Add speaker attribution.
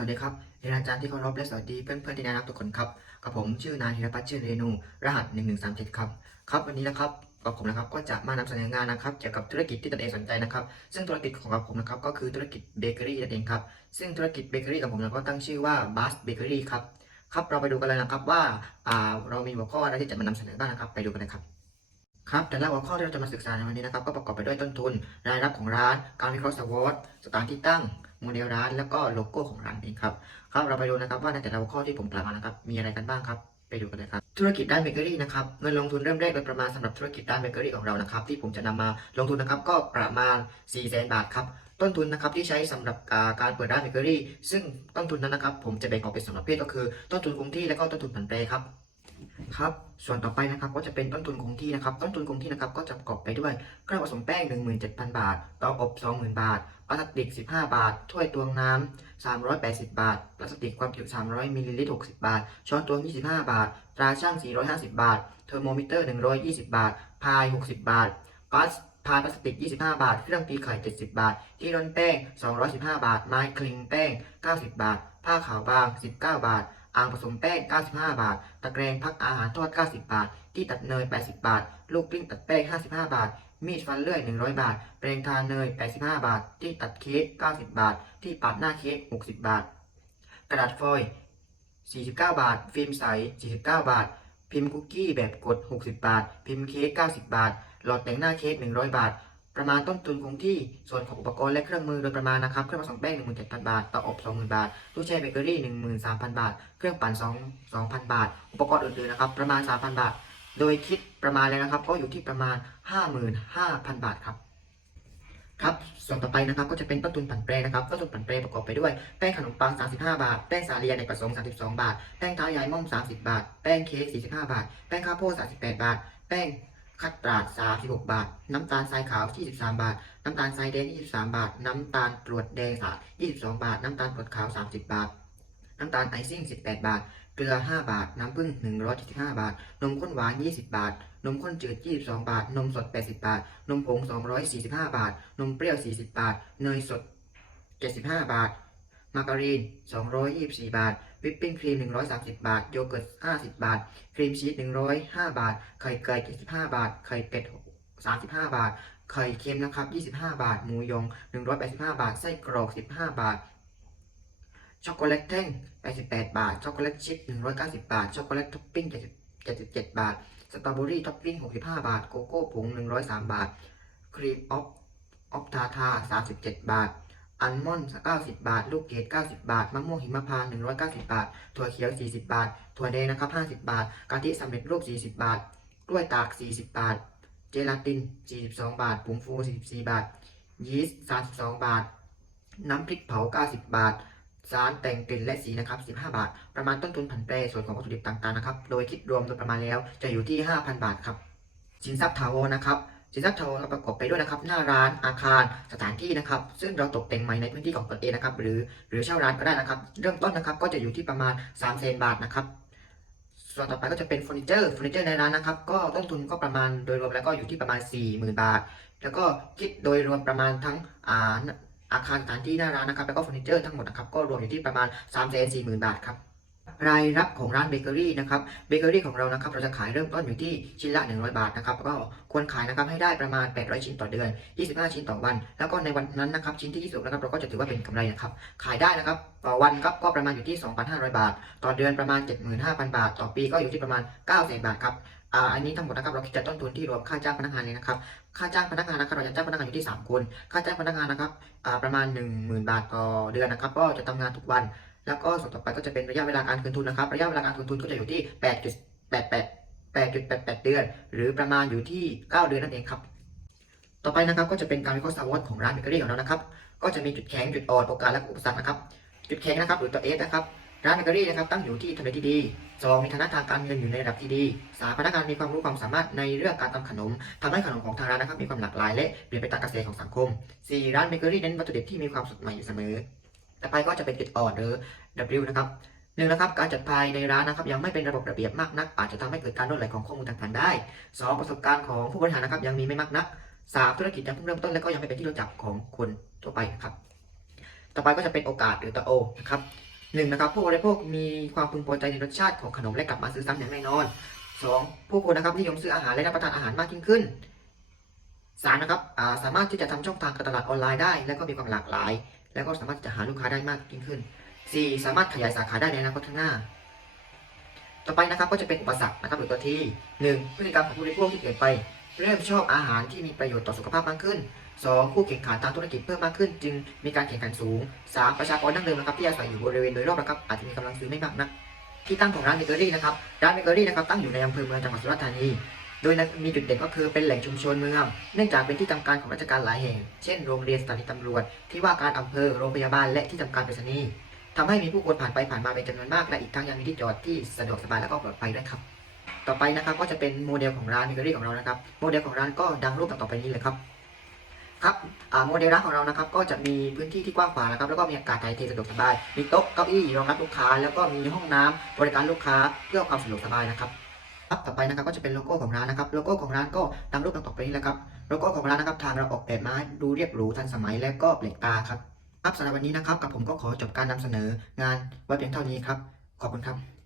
Speaker 1: วัสดีครับเรียนอาจารย์ที่เคารพและสวัสดีเพื่อนเพื่อนๆที่น่ารักทุกคนครับกับผมชื่อนายธีรพัฒน์ชื่นเรนูรหัส1137ครับครับวันนี้นะครับกับผมนะครับก็จะมานำเสนองานนะครับเกี่ยวกับธุรกิจที่ตนเองสนใจนะครับ ซึ่งธุรกิจของกับผมนะครับก็คือธุรกิจเบเกอรี่นั่นเองครับซึ่งธุรกิจเบเกอรี่ของผมเราก็ตั้งชื่อว่าบัสเบเกอรี่ครับครับเราไปดูกันเลยนะครับว่าอ่าเรามีหัวข้ออะไรที่จะมานำเสนอบ้างนะครับ ไปดูกันเลยครับ ครับแต่ละหัวข้อที่เราจะมาศึกษาในวันนี้นะครับ ก็ประกอบไปด้วยต้นทุน รายรับของร้าน การวิเคราะห์สวอตสถานที่ตั้งโมเดลร้าน แล้วก็โลโก้ของร้านเองครับครับเราไปดูนะครับว่าในแต่ละหัวข้อที่ผมกล่าวมานะครับมีอะไรกันบ้างครับไปดูกันเลยครับธุรกิจด้านเบเกอรี่นะครับเงินลงทุนเริ่มแรกโดยประมาณสำหรับธุรกิจด้านเบเกอรี่ของเรานะครับที่ผมจะนำมาลงทุนนะครับก็ประมาณ4 0 0 0 0 0บาทครับต้นทุนนะครับที่ใช้สำหรับการเปิดร้านเบเกอรี่ซึ่งต้นทุนนั้นนะครับ ผมจะแบ่งออกเป็นสองประเภทก็คือ ต้นทุนคงที่และก็ต้นทุนผันแปรครับ ครับส่วนต่อไปนะครับก็จะเป็นต้นทุนคงที่นะครับ ต้นทุนคงที่นะครับก็จะประกอบไปด้วยเครื่องผสมแป้ง 17,000 บาทเตาอบ 20,000 บาทพลาสติก 15 บาท ถ้วยตวงน้ำ 380 บาทพลาสติกความจุ 300มิลลิลิตร 60 บาท ช้อนตวง 25 บาท ตราช่าง 450 บาท เทอร์โมมิเตอร์ 120 บาท พาย 60 บาทก๊าซพาพลาสติก 25 บาท เครื่องตีไข่ 70 บาท ที่ร่อนแป้ง 215 บาท ไม้คลิงแป้ง 90 บาท ผ้าขาวบาง 19 บาท อ่างผสมแป้ง 95 บาท ตะแกรงพักอาหารทอด 90 บาท ที่ตัดเนย 80 บาท ลูกกลิ้งตัดแป้ง 55 บาท มีดฟันเลื่อย 100 บาท แปรงทาเนย 85 บาท ที่ตัดเค้ก 90 บาท ที่ปัดหน้าเค้ก 60 บาท กระดาษฟอยล์ 49 บาท ฟิล์มใส 49 บาท พิมพ์คุกกี้แบบกด 60 บาท พิมพ์เค้ก 90 บาท หลอดแต่งหน้าเค้ก 100 บาท ประมาณต้นทุนคงที่ส่วนของอุปกรณ์และเครื่องมือโดยประมาณนะครับ เครื่องผสมแป้ง 17,000 บาทเตาอบ 20,000 บาทตู้แช่เบเกอรี่ 13,000 บาท เครื่องปั่น2 2,000 บาท อุปกรณ์อื่นๆนะครับประมาณ 3,000 บาท โดยคิดประมาณแล้วนะครับก็อยู่ที่ประมาณ 55,000 บาทครับครับ ส่วนต่อไปนะครับก็จะเป็นต้นทุนผันแปรนะครับต้นทุนผันแปรประกอบไปด้วยแป้งขนมปัง 35 บาท แป้งสาลีในประสงค์32 บาท แป้งเท้ายายม่อม 30 บาท แป้งเค้ก 45 บาท แป้งข้าวโพด 38 บาท แป้ง คัตตราด36 บาท น้ำตาลทรายขาว 23 บาท น้ำตาลทรายแดง 23 บาท น้ำตาลกรวดแดงสา22 บาท น้ำตาลกรวดขาว 30 บาท น้ำตาลไอซิ่ง 18 บาท เกลือ 5 บาท น้ำผึ้ง175 บาท นมข้นหวาน 20 บาท นมข้นจืด 22 บาท นมสด 80 บาท นมผง 245 บาท นมเปรี้ยว 40 บาท เนยสด 75 บาท มาการีน 224 บาท วิปปิ้งครีม 130 บาท โยเกิร์ต 50 บาท ครีมชีส 105 บาท ไข่ไก่75 บาท ไข่เป็ด 35 บาท ไข่เค็มนะครับ 25 บาท หมูยอง 185 บาท ไส้กรอก 15 บาท ช็อกโกแลตแท่ง 88 บาท ช็อกโกแลตชิพ190 บาท ช็อกโกแลตท็อปปิ้ง 77 บาท สตรอเบอรี่ท็อปปิ้ง 65 บาท โกโก้ผง 103 บาท ครีมออฟออฟทาทา 37 บาท อัลมอนด์90 บาท ลูกเกด90 บาท มะม่วงหิมพานต์190 บาท ถั่วเขียว 40 บาท ถั่วแดงนะครับ 50 บาท กะทิสำเร็จรูป 40 บาท กล้วยตาก 40 บาท เจลาติน 42 บาท ผงฟู 44 บาท ยีสต์ 32 บาท น้ำพริกเผา 90 บาท สารแต่งกลิ่นและสีนะครับ 15 บาท ประมาณต้นทุนผันแปรส่วนของวัตถุดิบต่างๆนะครับ โดยคิดรวมโดยประมาณแล้วจะอยู่ที่ 5,000 บาทครับ สินทรัพย์ถาวรนะครับ สินทรัพย์ถาวรประกอบไปด้วยนะครับ หน้าร้านอาคารสถานที่นะครับ ซึ่งเราตกแต่งใหม่ในพื้นที่ของตนเองนะครับ หรือหรือเช่าร้านก็ได้นะครับ เริ่มต้นนะครับก็จะอยู่ที่ประมาณ3 0 0 0 0 0บาทนะครับ ส่วนต่อไปก็จะเป็นเฟอร์นิเจอร์เฟอร์นิเจอร์ในร้านนะครับ ก็ต้นทุนก็ประมาณโดยรวมแล้วก็อยู่ที่ประมาณ 40,000 บาท แล้วก็คิดโดยรวมประมาณทั้งอ่าอาคารสถานที่หน้าร้านนะครับแล้วก็เฟอร์นิเจอร์ทั้งหมดนะครับก็รวมอยู่ที่ประมาณ3 4 0 0 0 0บาทครับ รายรับของร้านเบเกอรี่นะครับเบเกอรี่ของเรานะครับเราจะขายเริ่มต้นอยู่ที่ชิ้นละ 100 บาทนะครับก็ควรขายนะครับให้ได้ประมาณ 800 ชิ้นต่อเดือน 25 ชิ้นต่อวัน แล้วก็ในวันนั้นนะครับชิ้นที่20นะครับเราก็จะถือว่าเป็นกำไรนะครับขายได้นะครับต่อวันครับก็ประมาณอยู่ที่ 2,500 บาท ต่อเดือนประมาณ 75,000 บาท ต่อปีก็อยู่ที่ประมาณ 900,000 บาทครับอ่าอันนี้ทั้งหมดนะครับเราคิดจากต้นทุนที่รวมค่าจ้างพนักงานเลยนะครับค่าจ้างพนักงานนะครับเราจะจ้างพนักงานอยู่ที่ 3 คน ค่าจ้างพนักงานนะครับอ่าประมาณ 10,000 บาทต่อเดือนนะครับก็จะทำงานทุกวัน แล้วก็ส่วนต่อไปก็จะเป็นระยะเวลาการคืนทุนนะครับ ระยะเวลาการคืนทุนก็จะอยู่ที่8.88 8.88 เดือน หรือประมาณอยู่ที่ 9 เดือนนั่นเองครับ ต่อไปนะครับก็จะเป็นการวิเคราะห์สวอตของร้านเบเกอรี่ของเรานะครับ ก็จะมีจุดแข็งจุดอ่อนโอกาสและอุปสรรคนะครับ จุดแข็งนะครับหรือตัว S นะครับ ร้านเบเกอรี่นะครับตั้งอยู่ที่ทำเลที่ดี 2. มีฐานะทางการเงินอยู่ในระดับที่ดี 3. พนักงานมีความรู้ความสามารถในเรื่องการทำขนมทำให้ขนมของทางร้านนะครับมีความหลากหลายและเปลี่ยนไปตามกระแสของสังคม 4. ร้านเบเกอรี่เน้นวัตถุดิบที่มีความสดใหม่อยู่เสมอ ต่อไปก็จะเป็นจุดอ่อนหรือ W นะครับหนึ่งนะครับการจัดภายในร้านนะครับยังไม่เป็นระบบระเบียบมากนัก อาจจะทำให้เกิดการรั่วไหลของข้อมูลต่างๆได้ 2. ประสบการณ์ของผู้บริหารนะครับยังมีไม่มากนัก 3. ธุรกิจยังเพิ่งเริ่มต้นและก็ยังไม่เป็นที่รู้จักของคนทั่วไปนะครับ ต่อไปก็จะเป็นโอกาสหรือตัว O นะครับหนึ่งนะครับผู้บริโภคมีความพึงพอใจในรสชาติของขนมและกลับมาซื้อซ้ำอย่างแน่นอนสองผู้คนนะครับนิยมซื้ออาหารและรับประทานอาหารมากยิ่งขึ้นสามนะครับาสามารถที่จะทำช่องทางการตลาดออนไลน์ได้ และก็มีความหลากหลาย แล้วก็สามารถจะหาลูกค้าได้มากยิ่งขึ้นสี่สามารถขยายสาขาได้ในอนาคตข้างหน้า ต่อไปนะครับก็จะเป็นอุปสรรคนะครับหรือตัวที่หนึ่งพฤติกรรมของผู้บริโภคที่เปลี่ยนไป เริ่มชอบอาหารที่มีประโยชน์ต่อสุขภาพมากขึ้น 2. คู่แข่งขันทางธุรกิจเพิ่มมากขึ้น จึงมีการแข่งขันสูง 3. ประชากรดั้งเดิมนะครับที่อาศัยอยู่บริเวณโดยรอบนะครับอาจจะมีกำลังซื้อไม่มากนักที่ตั้งของร้านเบเกอรี่นะครับ ร้านเบเกอรี่นะครับตั้งอยู่ในอำเภอเมืองจังหวัดสุราษฎร์ธานี โดยมีจุดเด่นก็คือเป็นแหล่งชุมชนเมือง เนื่องจากเป็นที่ทำการของราชการหลายแห่ง เช่นโรงเรียนสถานีตำรวจ ที่ว่าการอำเภอ โรงพยาบาล และที่ทำการไปรษณีย์ทำให้มีผู้คนผ่านไปผ่านมาเป็นจำนวนมาก และอีกทั้งยังมีที่จอดที่สะดวกสบายและก็ปลอดภัยด้วยครับ ต่อไปนะครับก็จะเป็นโมเดลของร้านเบเกอรี่ของเรานะครับ โมเดลของร้านก็ดังรูปต่อไปนี้เลยครับ ครับโมเดลร้านของเรานะครับ ก็จะมีพื้นที่ที่กว้างขวางนะครับ แล้วก็มีอากาศถ่ายเทสะดวกสบาย มีโต๊ะเก้าอี้รองรับลูกค้า แล้วก็มีห้องน้ำบริการลูกค้าเพื่อความสะดวกสบายนะครับ ครับต่อไปนะครับก็จะเป็นโลโก้ของร้านนะครับโลโก้ของร้านก็ตามรูปต่อไปนี้แหละครับโลโก้ของร้านนะครับทางเราออกแบบมาดูเรียบหรูทันสมัยและก็เปลกตาครับครับสำหรับวันนี้นะครับกับผมก็ขอจบการนำเสนอ งานไว้เพียงเท่านี้ครับขอบคุณครับ